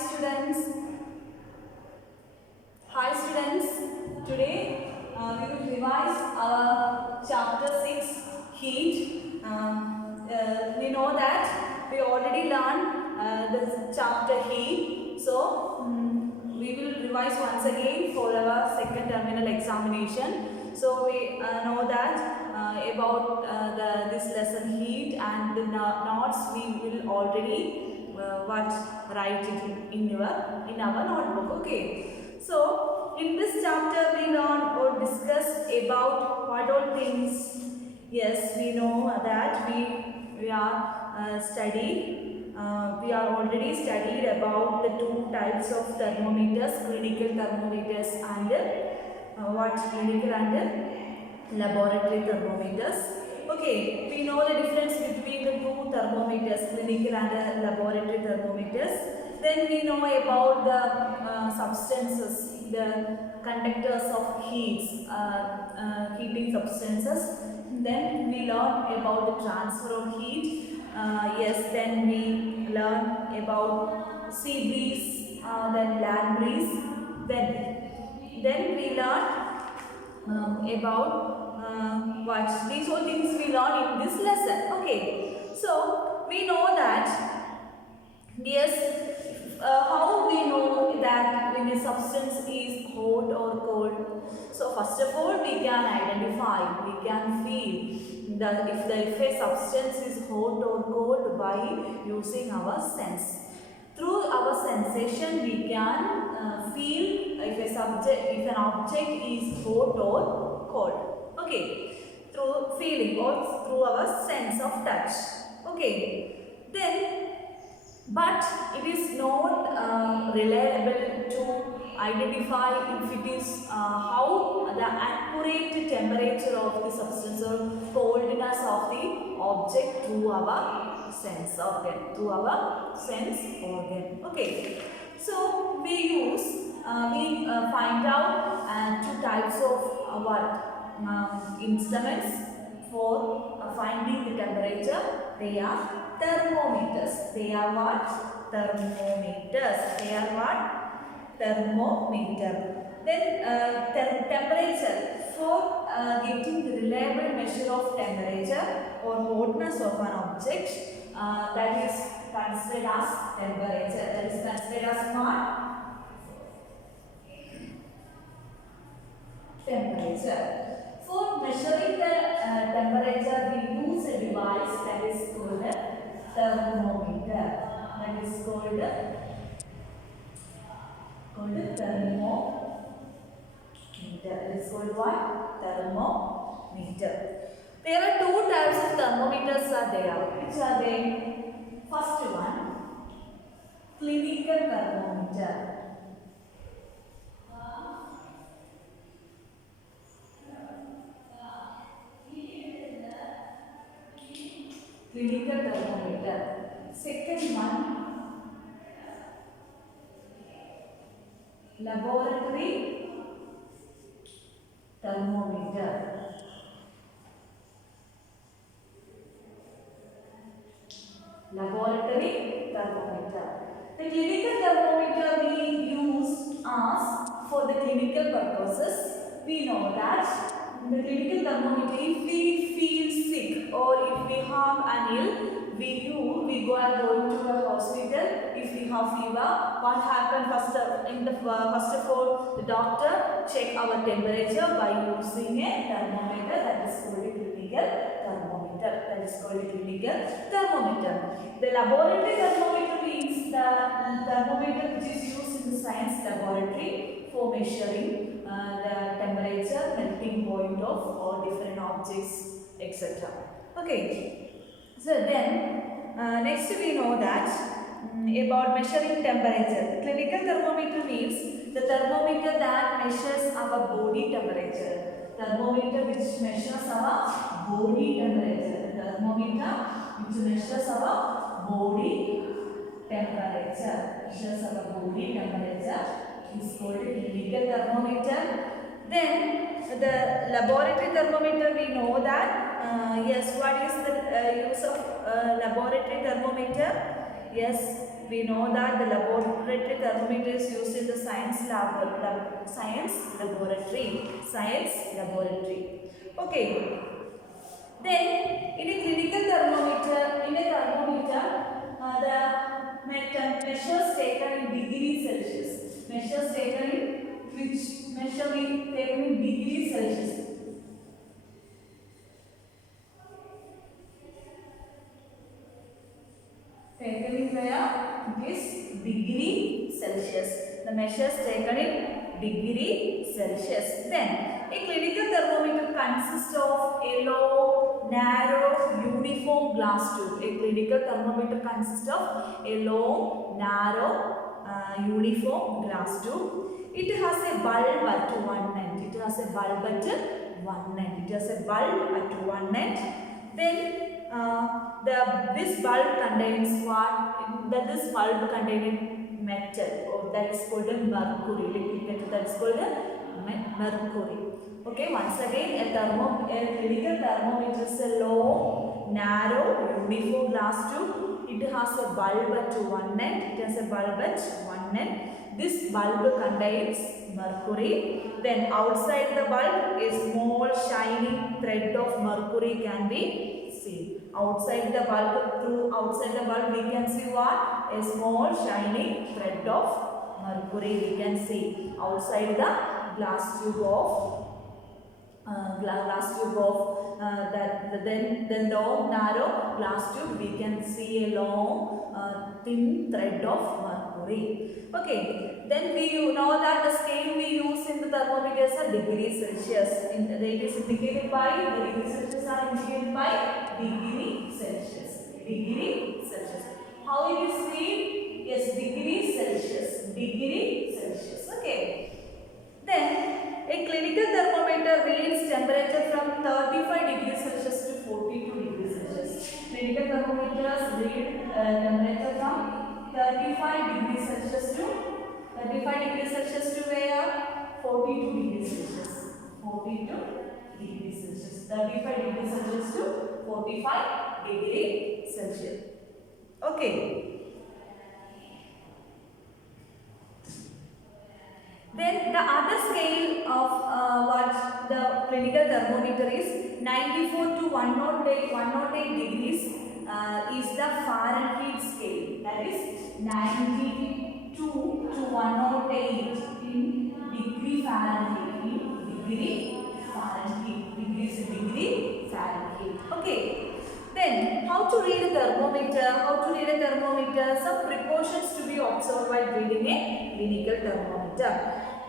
students. Hi students. Today we will revise our chapter 6 heat. We know that we already learned the chapter heat. So we will revise once again for our second terminal examination. So we know that about this lesson heat and the notes we will already write it in our notebook. Okay. So in this chapter we learn or discuss about what all things. Yes, we know that we are study. We are already studied about the two types of thermometers, clinical thermometers and clinical and laboratory thermometers. Okay, we know the difference between the two thermometers, clinical and laboratory thermometers. Then we know about the substances, the conductors of heats, heating substances. Then we learn about the transfer of heat. Yes, then we learn about sea breeze, then land breeze. Then we learn about what these all things we learn in this lesson. Okay, so we know that yes, how we know that when a substance is hot or cold. So first of all we can identify, we can feel that if a substance is hot or cold by using our sense. Through our sensation we can feel if an object is hot or cold. Okay, through feeling or through our sense of touch. Okay, then but it is not reliable to identify if it is how the accurate temperature of the substance or coldness of the object through our sense organ. Okay, so we find out two types of instruments for finding the temperature. They are thermometers. They are what? Thermometers. They are what? Thermometer. Then temperature. For getting the reliable measure of temperature or hotness of an object, that is considered as temperature. That is considered as what? Temperature. For measuring the temperature, we use a device that is called a thermometer. That is called a thermometer. It is called what? Thermometer. There are two types of thermometers are there. Which are they? First one, clinical thermometer. Clinical thermometer. Second one, laboratory thermometer. Laboratory thermometer. The clinical thermometer we use as for the clinical purposes. We know that the clinical thermometer, if we feel sick or if we have an ill, we go to the hospital. If we have fever, what happens first of all, the doctor check our temperature by using a thermometer that is called a clinical thermometer. That is called a clinical thermometer. The laboratory thermometer means the thermometer which is used in the science laboratory for measuring the temperature, melting point of all different objects, etc. Okay. So then, next we know that about measuring temperature. The clinical thermometer means the thermometer that measures our body temperature. Thermometer which measures our body temperature. The thermometer which measures our body temperature. Measures our body temperature is called a clinical thermometer. Then the laboratory thermometer, we know that yes, what is the use of laboratory thermometer? Yes, we know that the laboratory thermometer is used in the science laboratory. Okay. Then in a clinical thermometer, the measures taken in degree Celsius. Measures taken in which measure we taken in degree Celsius. Taken in where? It is degree Celsius. The measures taken in degree Celsius. Then a clinical thermometer consists of a long, narrow, uniform glass tube. A clinical thermometer consists of a long, narrow, uniform glass tube. It has a bulb at one end. It has a bulb at one end. It has a bulb at one end. Then this bulb contains what? This bulb contains metal, or that is called a mercury. Liquid metal, that is called a mercury. Okay, once again, a clinical thermometer is a long, narrow, uniform glass tube. It has a bulb at one end. It has a bulb at one end. This bulb contains mercury. Then outside the bulb, a small shining thread of mercury can be seen. Outside the bulb, we can see what? A small shining thread of mercury we can see outside the glass tube of the long narrow glass tube. We can see a long thin thread of mercury. Okay, then we know that the scale we use in the thermometers are degree Celsius. It is indicated by the degree Celsius are indicated by degree Celsius. Degree Celsius. How it is made? Yes, degree Celsius. Degree Celsius. Okay. Then a clinical thermometer reads temperature from 35 degrees Celsius to 42 degrees Celsius. Clinical thermometers read temperature from 35 degrees Celsius to where? 42 degrees Celsius. 42 degrees Celsius. 35 degrees Celsius to 45 degrees Celsius. Okay. Then the other scale of what the clinical thermometer is 94 to 108 degrees is the Fahrenheit scale. That is 92 to 108 in degree Fahrenheit. Degree Fahrenheit. Okay. Then, how to read a thermometer? Some precautions to be observed while reading a clinical thermometer.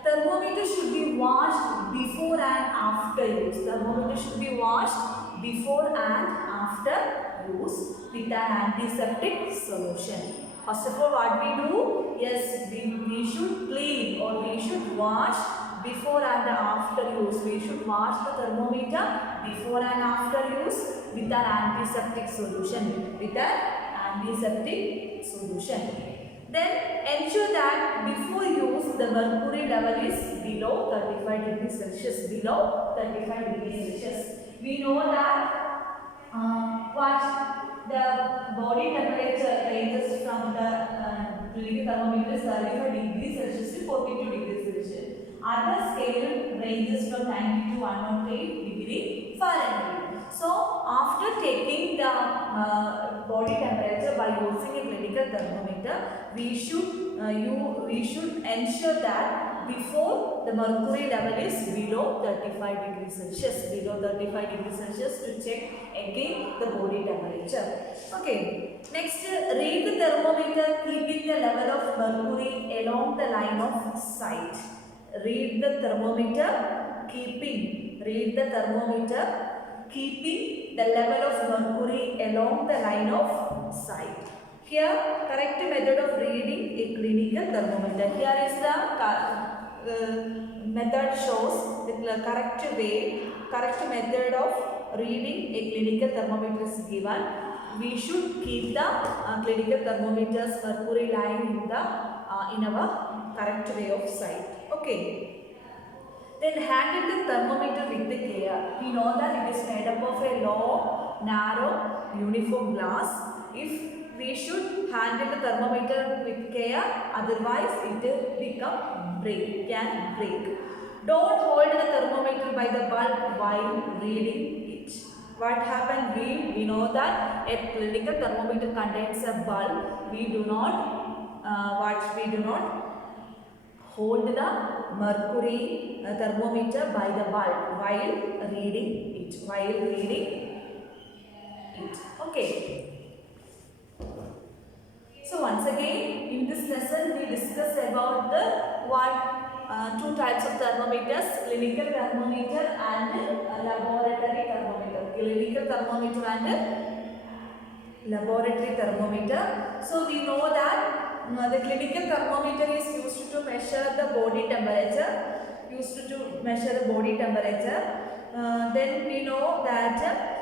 Thermometer should be washed before and after use. Thermometer should be washed before and after use with an antiseptic solution. First of all, what we do? Yes, we should clean, or we should wash before and after use. We should wash the thermometer before and after use with an antiseptic solution. Then ensure that before use the mercury level is below 35 degrees Celsius. We know that what the body temperature ranges from the clinical thermometer is 35 degrees Celsius to 42 degrees Celsius. Other scale ranges from 90 to 108 degree Fahrenheit. So, after taking the body temperature by using a clinical thermometer, we should ensure that before the mercury level is below 35 degrees Celsius, to check again the body temperature. Okay. Next, read the thermometer keeping the level of mercury along the line of sight. Read the thermometer keeping the level of mercury along the line of sight. Here, correct method of reading a clinical thermometer. Here is the method shows the correct method of reading a clinical thermometer is given. We should keep the clinical thermometer's mercury line in our correct way of sight. Okay. Then handle the thermometer with the care. We know that it is made up of a long, narrow, uniform glass. If we should handle the thermometer with care, otherwise it will can break. Don't hold the thermometer by the bulb while reading it. What happened? We know that a clinical thermometer contains a bulb. We do not hold the mercury thermometer by the bulb while reading it. Okay. So once again, in this lesson we discussed about two types of thermometers: clinical thermometer and laboratory thermometer. Clinical thermometer and laboratory thermometer. So we know that the clinical thermometer is used to measure the body temperature. Then we know that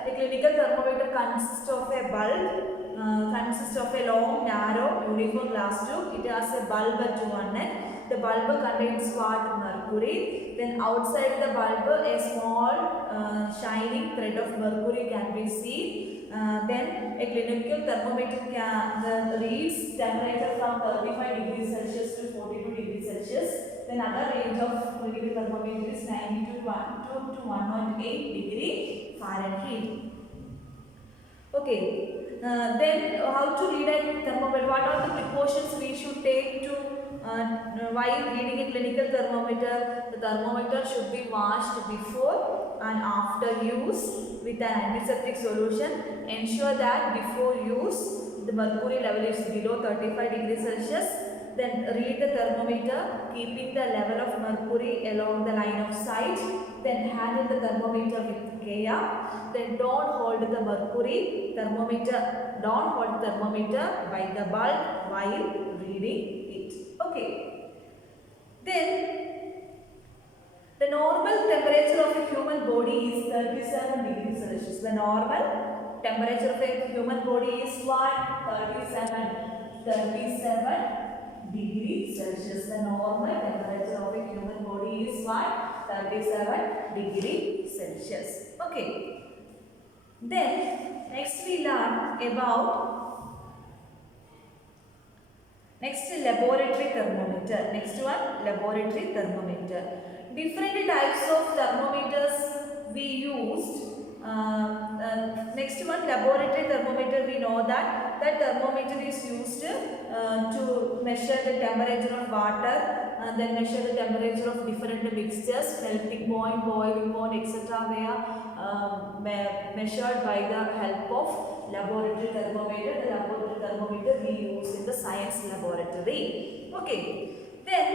a clinical thermometer consists of a bulb, consists of a long, narrow, uniform glass tube. It has a bulb at one end. The bulb contains what? Mercury. Then outside the bulb, a small shining thread of mercury can be seen. Then a clinical thermometer reads temperature from 35 degrees Celsius to 42 degrees Celsius. Then other range of clinical thermometer is 90 to 108 degree Fahrenheit. Okay. Then how to read a thermometer? What are the precautions we should take to while reading a clinical thermometer? The thermometer should be washed before and after use with an antiseptic solution. Ensure that before use the mercury level is below 35 degrees Celsius. Then read the thermometer keeping the level of mercury along the line of sight. Then handle the thermometer with care. Then don't hold the thermometer by the bulb while reading it. Okay. Then the normal temperature of a human body is 37 degrees Celsius. The normal temperature of a human body is what? 37 degrees Celsius. The normal temperature of a human body is what? 37 degrees Celsius. Okay. Then next we learn about laboratory thermometer. Next one, laboratory thermometer. Different types of thermometers we used. Next one, laboratory thermometer. We know that thermometer is used to measure the temperature of water, and then measure the temperature of different mixtures, melting point, boiling point, etc. They are measured by the help of laboratory thermometer. The laboratory thermometer we use in the science laboratory. Okay. Then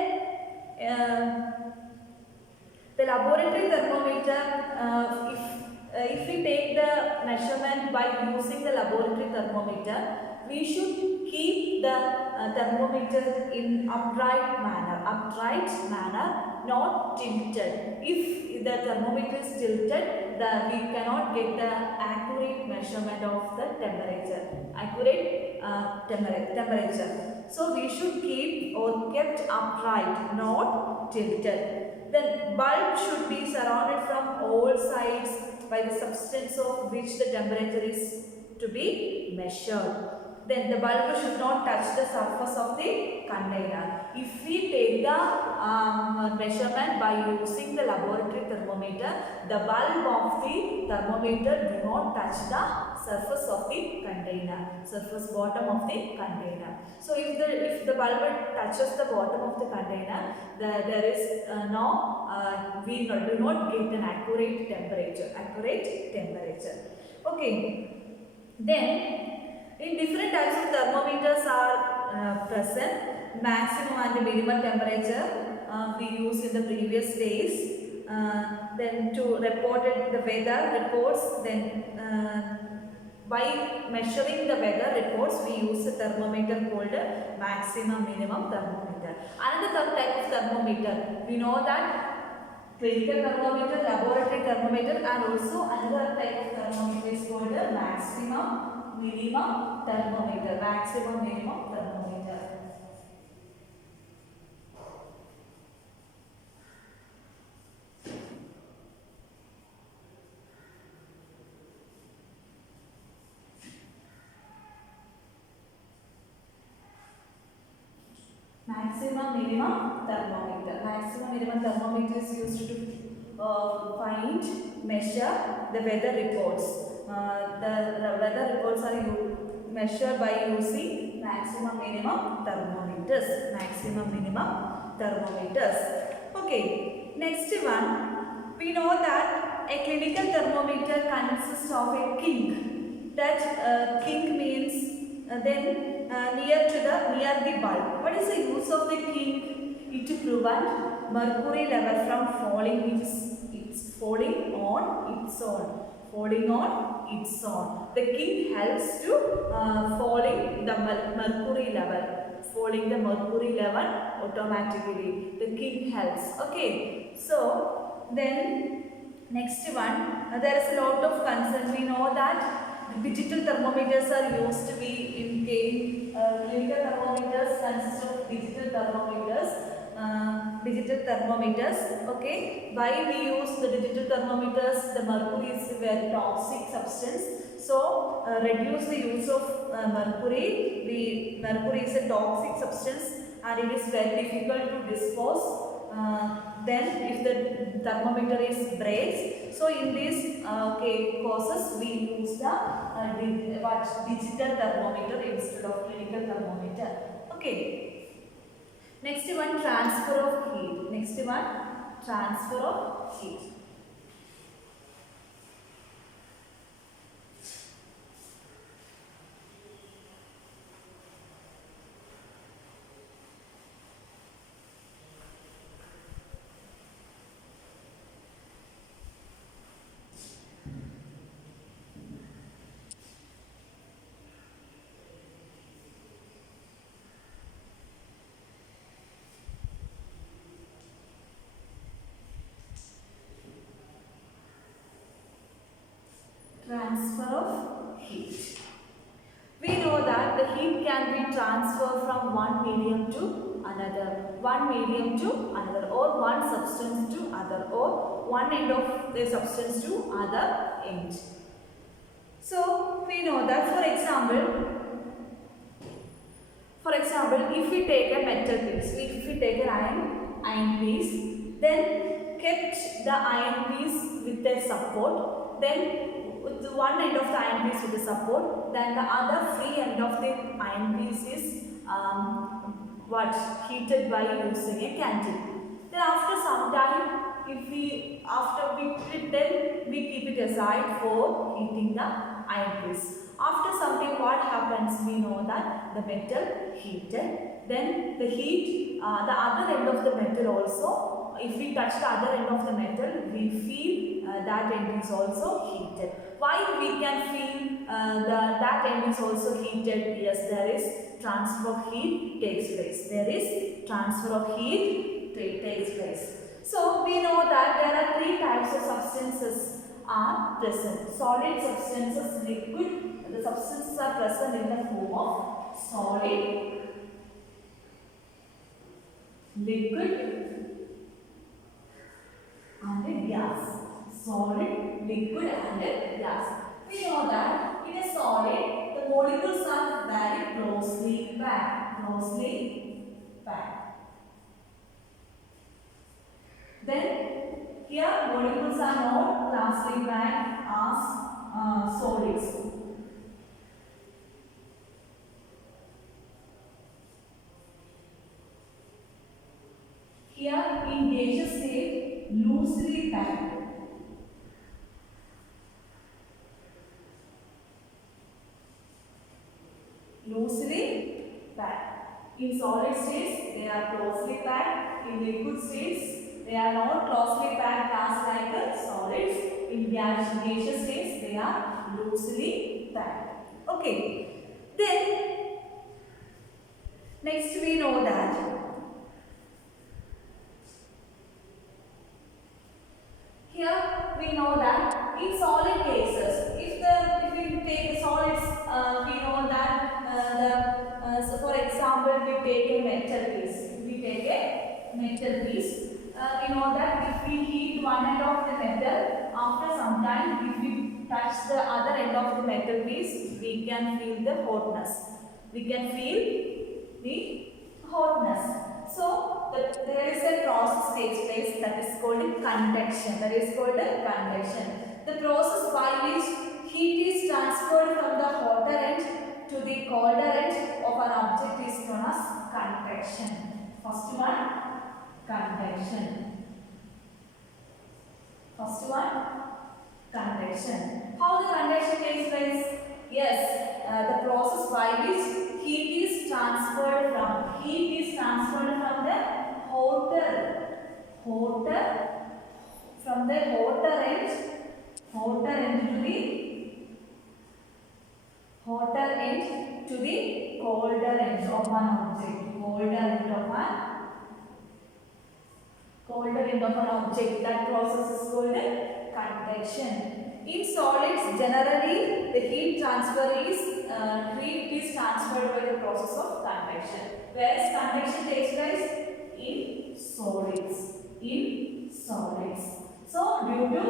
the laboratory thermometer, if we take the measurement by using the laboratory thermometer, we should keep the thermometer in upright manner, not tilted. If the thermometer is tilted, we cannot get the accurate measurement of the temperature. So we should keep or kept upright, not tilted. Then bulb should be surrounded from all sides by the substance of which the temperature is to be measured. Then the bulb should not touch the surface of the container. If we take the measurement by using the laboratory thermometer, the bulb of the thermometer do not touch the surface of the container, bottom of the container. So if the bulb touches the bottom of the container, there is we do not get an accurate temperature. Okay. Then in different types of thermometers are present. Maximum and minimum temperature we used in the previous days. Then to report the weather reports. Then by measuring the weather reports, we use a thermometer called maximum minimum thermometer. Another type of thermometer, we know that clinical thermometer, laboratory thermometer, and also another type of thermometer is called maximum minimum thermometer. Maximum minimum thermometer. Maximum minimum thermometer is used to measure the weather reports. The weather reports are measured by using maximum minimum thermometers. Maximum minimum thermometers. Okay. Next one, we know that a clinical thermometer consists of a kink. That kink means near the bulb. What is the use of the kink? It to prevent mercury level from falling. It's falling on its own. Falling on its own. The kink helps to falling the mercury level. Falling the mercury level automatically. The kink helps. Okay. So then next one, there is a lot of concern. We know that digital thermometers are used to be in clinical thermometers consist of digital thermometers. Okay, why we use the digital thermometers? The mercury is a very toxic substance, so reduce the use of mercury. The mercury is a toxic substance and it is very difficult to dispose. Then if the thermometer is breaks, so in these causes we use the digital thermometer instead of clinical thermometer. Okay. Next one, transfer of heat. Next one, transfer of heat. Transfer of heat. We know that the heat can be transferred from one medium to another, or one substance to other, or one end of the substance to other end. So we know that for example, if we take a metal piece, if we take an iron piece, then kept the iron piece with a support, then with the one end of the iron piece with the support, then the other free end of the iron piece is heated by using a candle. Then after some time, then we keep it aside for heating the iron piece. After some time, what happens? We know that the metal heated. Then the heat, the other end of the metal also, if we touch the other end of the metal, we feel that end is also heated. Why we can feel that end is also heated? Yes, there is transfer of heat takes place. There is transfer of heat takes place. So we know that there are three types of substances are present. Solid substances, liquid. The substances are present in the form of solid, liquid and gas. Solid, liquid and gas. We know that in a solid, the molecules are very closely packed. Then here molecules are not closely packed as solids. Here in gaseous state, loosely packed. Loosely packed. In solid states, they are closely packed. In liquid states, they are not closely packed as like solids. In gaseous states, they are loosely packed. Okay. Then, next we know that here we know that in solid cases, if we take solids, we know that so for example, we take a metal piece. We know that if we heat one end of the metal, after some time, if we touch the other end of the metal piece, we can feel the hotness. takes place, that is called convection. That is called convection. The process by which heat is transferred from the hotter end to the colder end of an object is known as convection. First one, convection. First one, convection. How the convection takes place? Yes, the process by which heat is transferred from the hotter end to the colder end of an object. Colder end of an object. That process is called convection. In solids, generally the heat transferred by the process of convection. Whereas convection takes place in solids. So due to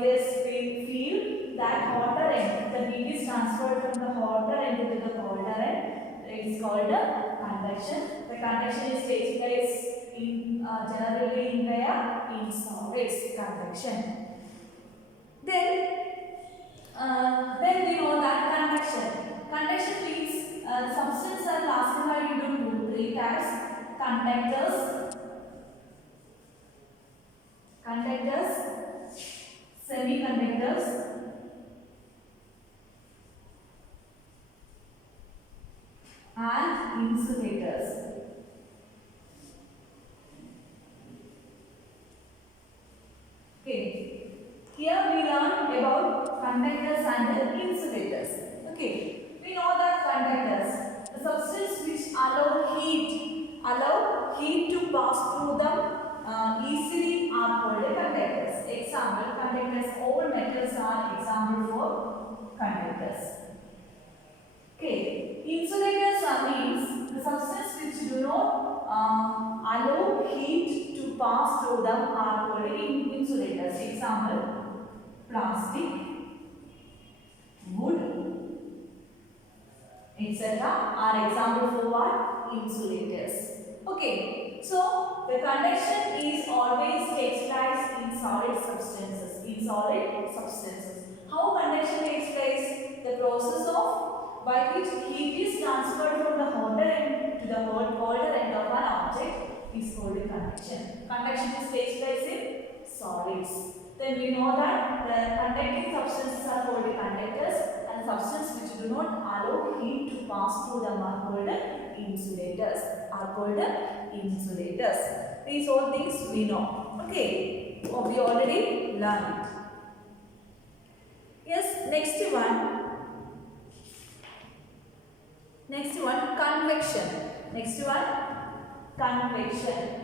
this, we feel that hotter end, the heat is transferred from the hotter end to the colder end. It is called convection. The convection takes place generally in solids. Convection. Then we know that convection means substances are classified into three types: conductors, semiconductors, and insulators. Okay. Here we learn about conductors and insulators. Okay. We know that conductors, the substance which allow heat to pass through them easily are called conductors. Example, conductors. All metals are example for conductors. Okay. Insulators means the substance which do not allow heat to pass through them are called insulators. Example, plastic, wood, etc. are example for what? Insulators. Okay, so the conduction is always takes place in solid substances. How conduction takes place? The process of by which heat is transferred from the hotter end to the colder end of an object is called conduction. Conduction takes place in solids. Then we know that the conducting substances are called conductors, and substances which do not allow heat to pass through them are called insulators. These all things we know. Okay, we already learned. Yes, next one, convection. Next one, convection.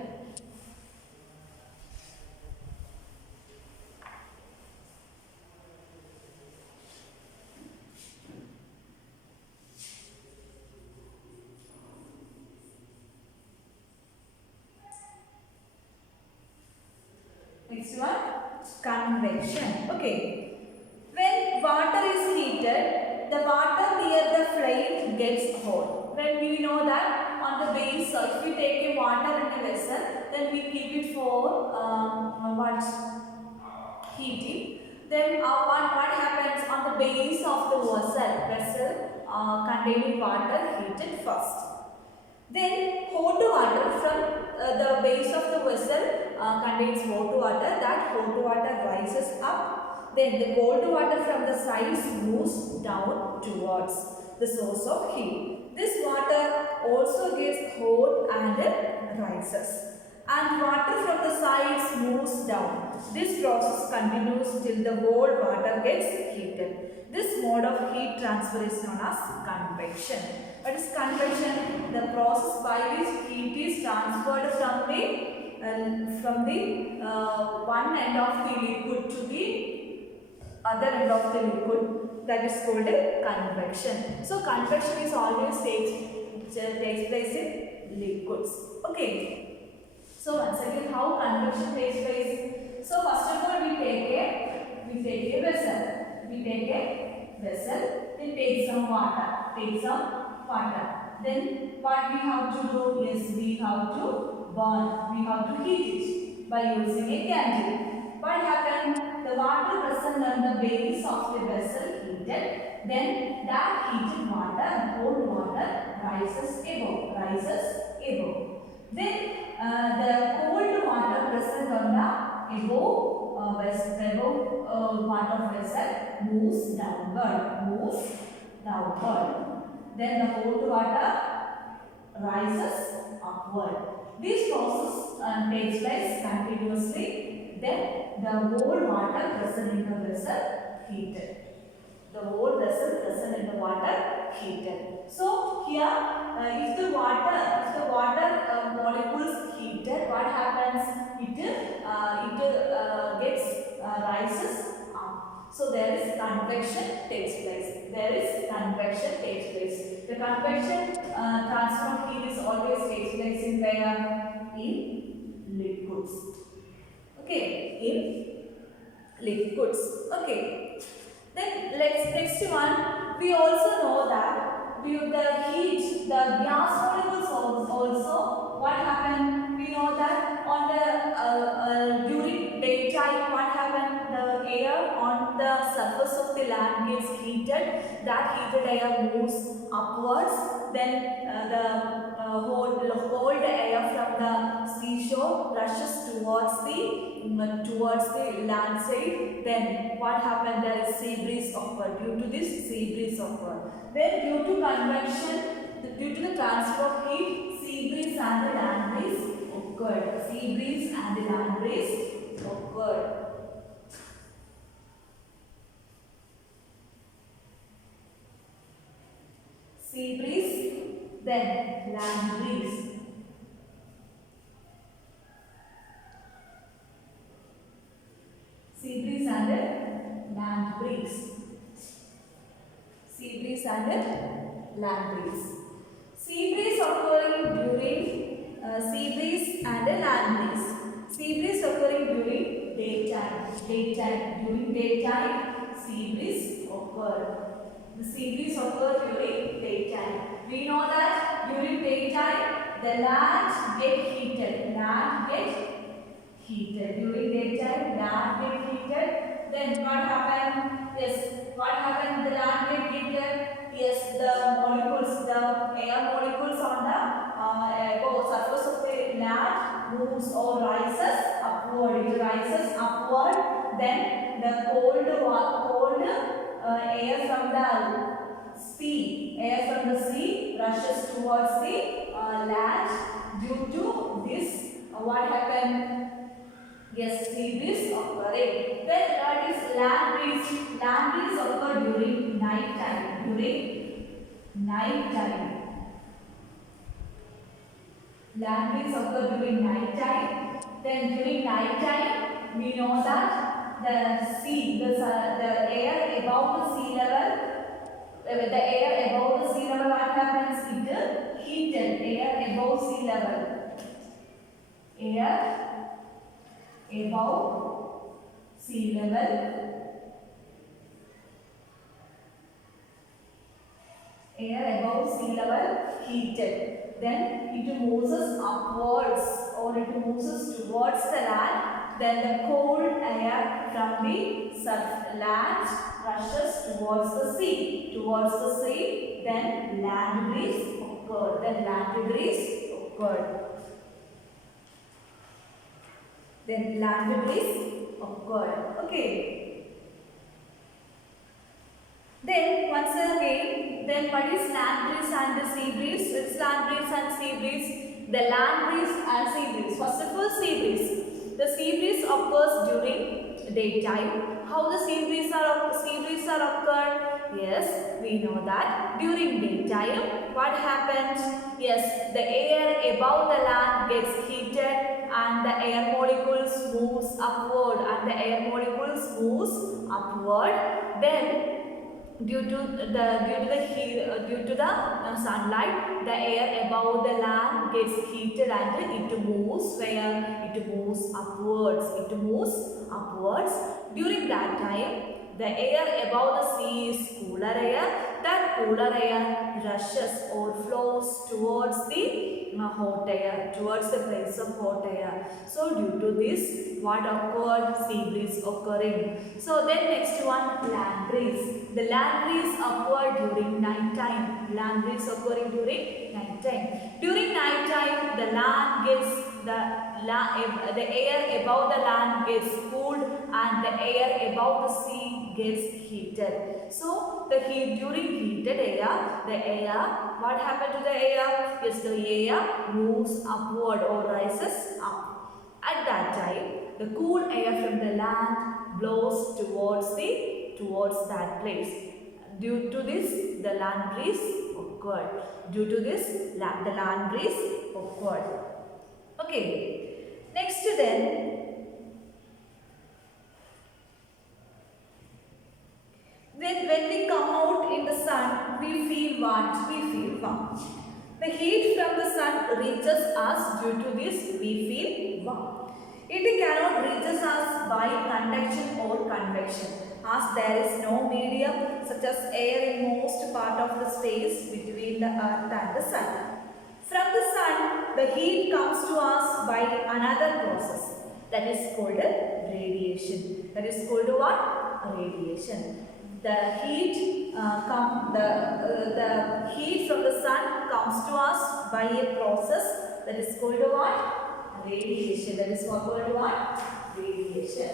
Okay. When water is heated, the water near the flame gets hot. When we know that on the base, if we take a water in a vessel, then we keep it for heating. Then what happens on the base of the vessel containing water heated first. Then hot water from the base of the vessel contains hot water. That hot water rises up. Then the cold water from the sides moves down towards the source of heat. This water also gets hot and rises. And water from the sides moves down. This process continues till the whole water gets heated. This mode of heat transfer is known as convection. What is convection? The process by which heat is transferred from the one end of the liquid to the other end of the liquid. That is called convection. So convection is always takes place in liquids. Okay. So once again, how convection takes place? So first of all, we take a vessel. Then take some water. Then what we have to do is we have to burn. We have to heat it by using a candle. What happened? The water present on the base of the vessel heated. Then that heated water, cold water, rises above. Then the cold water present on the above part of vessel moves downward. Then the cold water rises upward. This process takes place continuously. Then the whole water present in the vessel heated. The whole vessel present in the water heated. So here, if the water molecules heated, what happens? It gets rises up. So there is convection takes place. The convection transfer of heat is always takes place in where? In liquids. Okay, in liquids. Okay. Then next one, we also know that due the heat, the gas molecules also what happened? We know that on the during daytime, what happened? The air on the surface of the land gets heated. That heated air moves upwards. Then the cold air from the seashore rushes towards the land side. Then what happened? There is sea breeze occurred. Due to this, sea breeze occurred. Then due to convection, due to the transfer of heat, sea breeze and the land breeze occurred. Sea breeze and the land breeze occurred. Sea breeze, then land breeze. Sea breeze and land breeze. Sea breeze and land breeze. Sea breeze occurring during sea breeze and land breeze. Sea breeze occurring during daytime. During daytime, sea breeze occur. The sea breeze occurs during daytime. We know that during daytime the land get heated. During daytime, land get heated. Then what happened? Yes, what happened? The land get heated. Yes, the molecules, the air molecules on the surface of the land moves or rises upward. It rises upward. Then the cold air from the sea rushes towards the land. Due to this, what happened? Yes, sea breeze occurring. Then what is land breeze? Land breeze occur during night time. Land breeze occur during night time. Then during night time, we know that the air above the sea level. With the air above the sea level, what happens? It heated. Air above sea level. Air above sea level. Air above sea level heated. Then it moves upwards or it moves towards the land. Then the cold air from the land rushes towards the sea. Then land breeze occurred. Then land breeze occurred. Okay. Then once again, then what is land breeze and the sea breeze? It's land breeze and sea breeze. The land breeze and sea breeze. First of all, sea breeze. The sea breeze occurs during daytime. How the sea breeze are occurred? Yes, we know that during daytime, what happens? Yes, the air above the land gets heated and the air molecules moves upward Then due to the sunlight, the air above the land gets heated and it moves upwards. During that time, the air above the sea is cooler air that cooler air rushes or flows towards the hot air, towards the place of hot air. So due to this, what occurred? Sea breeze occurring. So then next one, land breeze. The land breeze occurred during night time. Land breeze occurring during night time. During night time, the land gets the air above the land gets cooled and the air above the sea gets heated. So the heat during heated air, the air, what happened to the air? Yes, the air moves upward or rises up. At that time, the cool air from the land blows towards that place. Due to this, the land breeze occurred. Due to this, the land breeze occurred. Okay. Next then, when we come out in the sun, we feel what? We feel warm. The heat from the sun reaches us. Due to this, we feel warm. It cannot reach us by conduction or convection, as there is no medium such as air in most part of the space between the earth and the sun. From the sun, the heat comes to us by another process, that is called radiation. That is called what? Radiation. The heat the heat from the sun comes to us by a process that is called what? Radiation. That is called what? Radiation.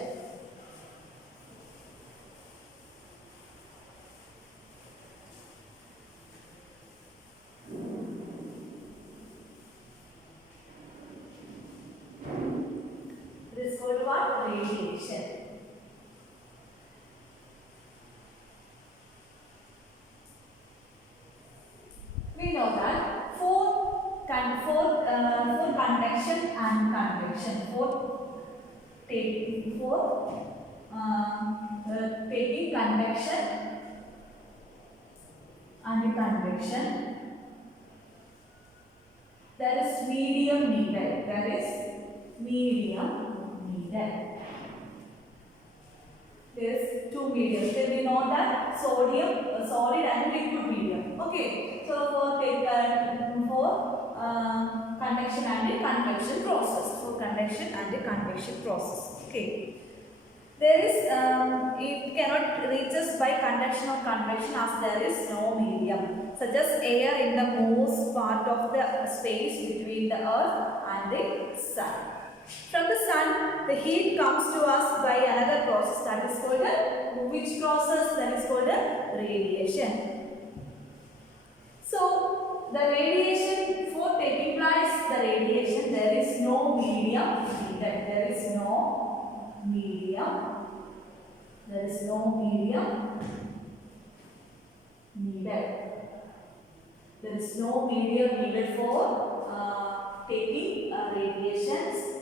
This is called what? Radiation. We know that for conduction and convection, taking convection and convection, there is medium needed. There is medium needed. There is two mediums. Then we know that sodium, solid and liquid medium. Okay. So for conduction and the convection process. For conduction and the convection process. Okay. There is it cannot reach us by conduction or convection as there is no medium, such as air in the most part of the space between the earth and the sun. From the sun, the heat comes to us by another process, that is called which process? That is called radiation. So the radiation, for taking place, the radiation, there is no medium needed. There is no medium. There is no medium needed. There is no medium needed for taking radiations.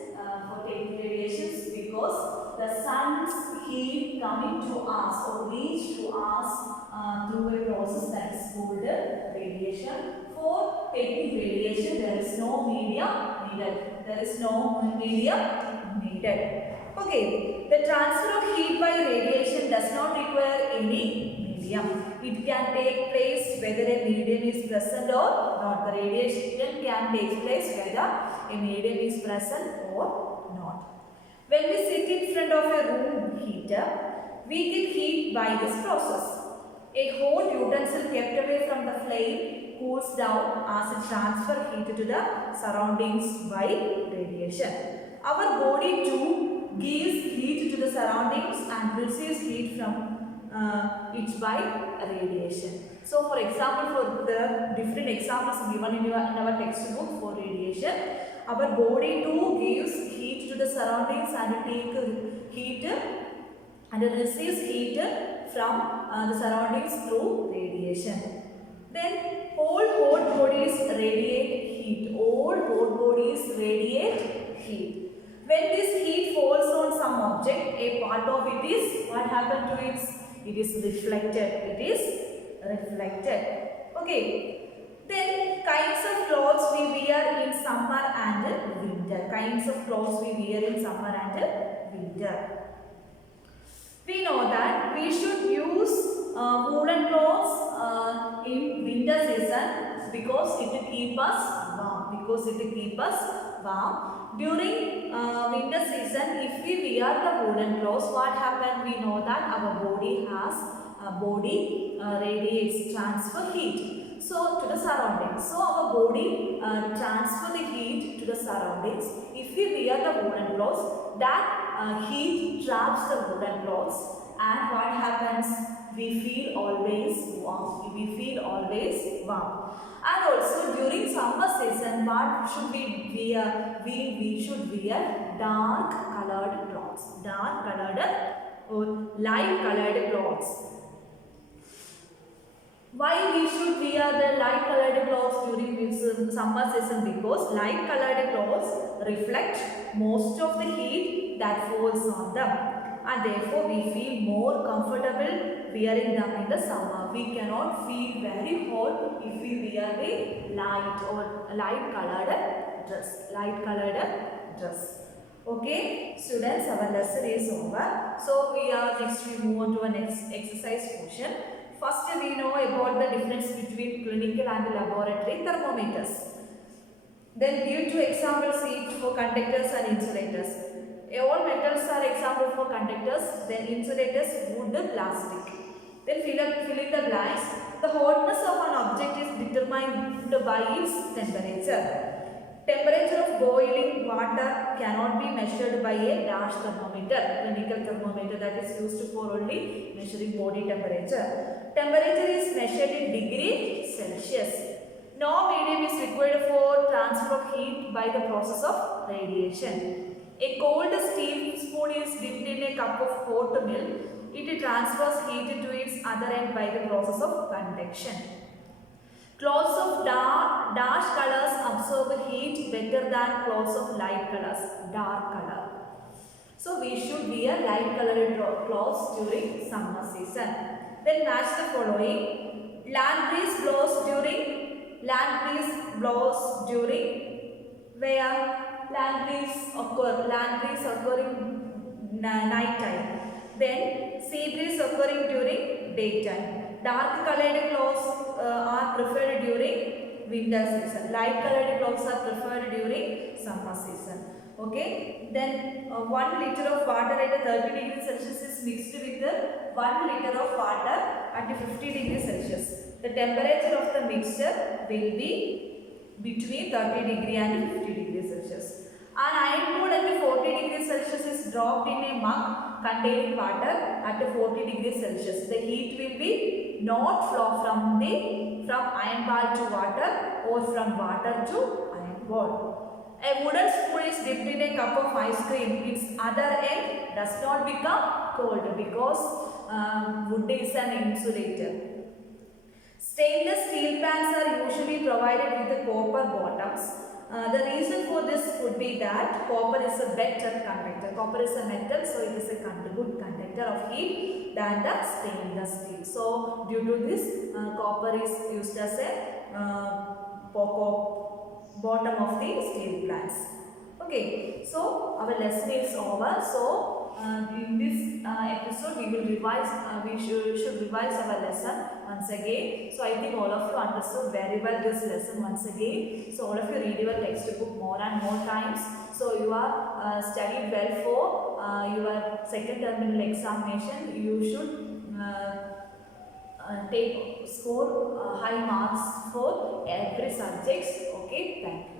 Because the sun's heat coming to us or reach to us through a process that is called radiation. For taking radiation, there is no medium needed. There is no medium needed. Okay, the transfer of heat by radiation does not require any medium. It can take place whether a medium is present or not. The radiation can take place whether a medium is present or not. When we sit in front of a room heater, we get heat by this process. A hot utensil kept away from the flame cools down as it transfers heat to the surroundings by radiation. Our body too gives heat to the surroundings and receives heat from it by radiation. So for example, for the different examples given in our textbook for radiation, our body too gives heat to the surroundings and take heat and receives heat from the surroundings through radiation. Then all hot bodies radiate heat. All hot bodies radiate heat. When this heat falls on some object, a part of it is, what happened to it? It is reflected. It is reflected. Okay. Then kinds of clothes we wear in summer and winter. Kinds of clothes we wear in summer and winter. We know that we should use woolen clothes in winter season because it keep us warm. Because it keep us warm. During winter season, if we wear the woolen clothes, what happens? We know that our body has radiates, transfer heat. So to the surroundings. So our body transfer the heat to the surroundings. If we wear the woolen clothes, that heat traps the woolen clothes, and what happens? We feel always warm. We feel always warm. And also during summer season, what should we wear? We should wear dark colored clothes. Dark colored or light colored clothes. Why we should wear the light colored clothes during summer season? Because light colored clothes reflect most of the heat that falls on them, and therefore we feel more comfortable wearing them in the summer. We cannot feel very hot if we wear the light colored dress. Light colored dress. Okay, students, our lesson is over. So we move on to our next exercise portion. First, we know about the difference between clinical and laboratory thermometers. Then give two examples each for conductors and insulators. All metals are example for conductors. Then insulators, wood, plastic. Then fill in the blanks. The hotness of an object is determined by its temperature. Temperature of boiling water cannot be measured by a dash thermometer, clinical thermometer, that is used for only measuring body temperature. Temperature is measured in degree Celsius. No medium is required for transfer of heat by the process of radiation. A cold steel spoon is dipped in a cup of hot milk. It transfers heat to its other end by the process of conduction. Clothes of dash colors absorb heat better than clothes of light colors, dark color. So we should wear light colored clothes during summer season. Then match the following. Land breeze blows during where land breeze occur in night time. Then sea breeze occurring during daytime. Dark colored clothes are preferred during winter season. Light colored clothes are preferred during summer season. Okay. Then 1 liter of water at 30 degrees Celsius is mixed with 1 liter of water at 50 degrees Celsius. The temperature of the mixture will be between 30 degree and 50 degrees Celsius. An iron ore at 40 degrees Celsius is dropped in a mug containing water at 40 degrees Celsius. The heat will be not flow from iron ball to water or from water to iron ball. A wooden spoon is dipped in a cup of ice cream. Its other end does not become cold because wood is an insulator. Stainless steel pans are usually provided with the copper bottoms. The reason for this would be that copper is a better conductor. Copper is a metal, so it is a good conductor of heat than the stainless steel. So due to this, copper is used as a bottom of the steel plants. Okay, so our lesson is over. So in this episode we will revise, we should revise our lesson once again. So I think all of you understood very well this lesson once again. So all of you read your textbook more and more times. So you are studied well for your second terminal examination. You should score high marks for every subject. Okay, thank you.